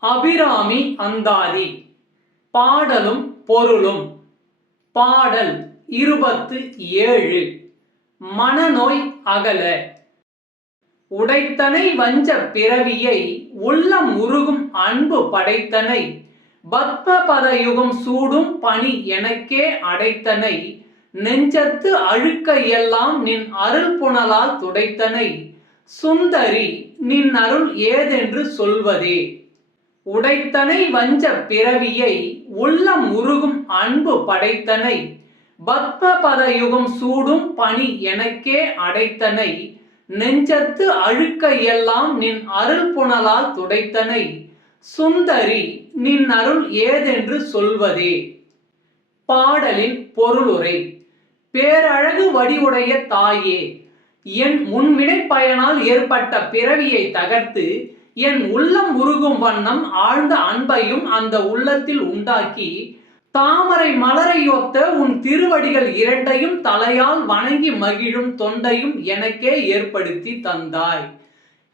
அபிராமி அந்தாதி. பாடலும் பொருளும். பாடல் இருபத்து ஏழு. மனநோய் அகல. உடைத்தனை வஞ்ச பிறவியை உள்ளம் உருகும் அன்பு படைத்தனை. பத்மபதயுகம் சூடும் பணி எனக்கே அடைத்தனை. நெஞ்சத்து அழுக்க எல்லாம் நின் அருள் புனலால் துடைத்தனை. சுந்தரி நின் அருள் ஏதென்று சொல்வதே. உடைத்தனை வஞ்ச பிறவியை உள்ளம் உருகும் அன்பு படைத்தனை. பத்மபதயுகம் சூடும் பணி எனக்கே அடைத்தனை. நெஞ்சத்து அழுக்கையெல்லாம் நின் அருள் புனலால் துடைத்தனை. சுந்தரி நின் அருள் ஏதென்று சொல்வதே. பாடலின் பொருளுரை. பேரழகு வடிவுடைய தாயே என் முன்வினை பயனால் ஏற்பட்ட பிறவியை தகர்த்து என் உள்ளம் உருகும் வண்ணம் ஆழ்ந்த அன்பையும் அந்த உள்ளத்தில் உண்டாக்கி தாமரை மலரையொத்த உன் திருவடிகள் இரண்டையும் தலையால் வணங்கி மகிழும் தொண்டையும் எனக்கே ஏற்படுத்தி தந்தாய்.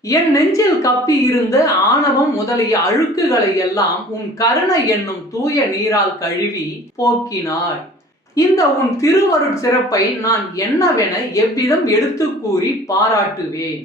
என் நெஞ்சில் கப்பி இருந்த ஆணவம் முதலிய அழுக்குகளை எல்லாம் உன் கருணை என்னும் தூய நீரால் கழுவி போக்கினாய். இந்த உன் திருவருட் சிறப்பை நான் என்னவென எவ்விதம் எடுத்து கூறி பாராட்டுவேன்.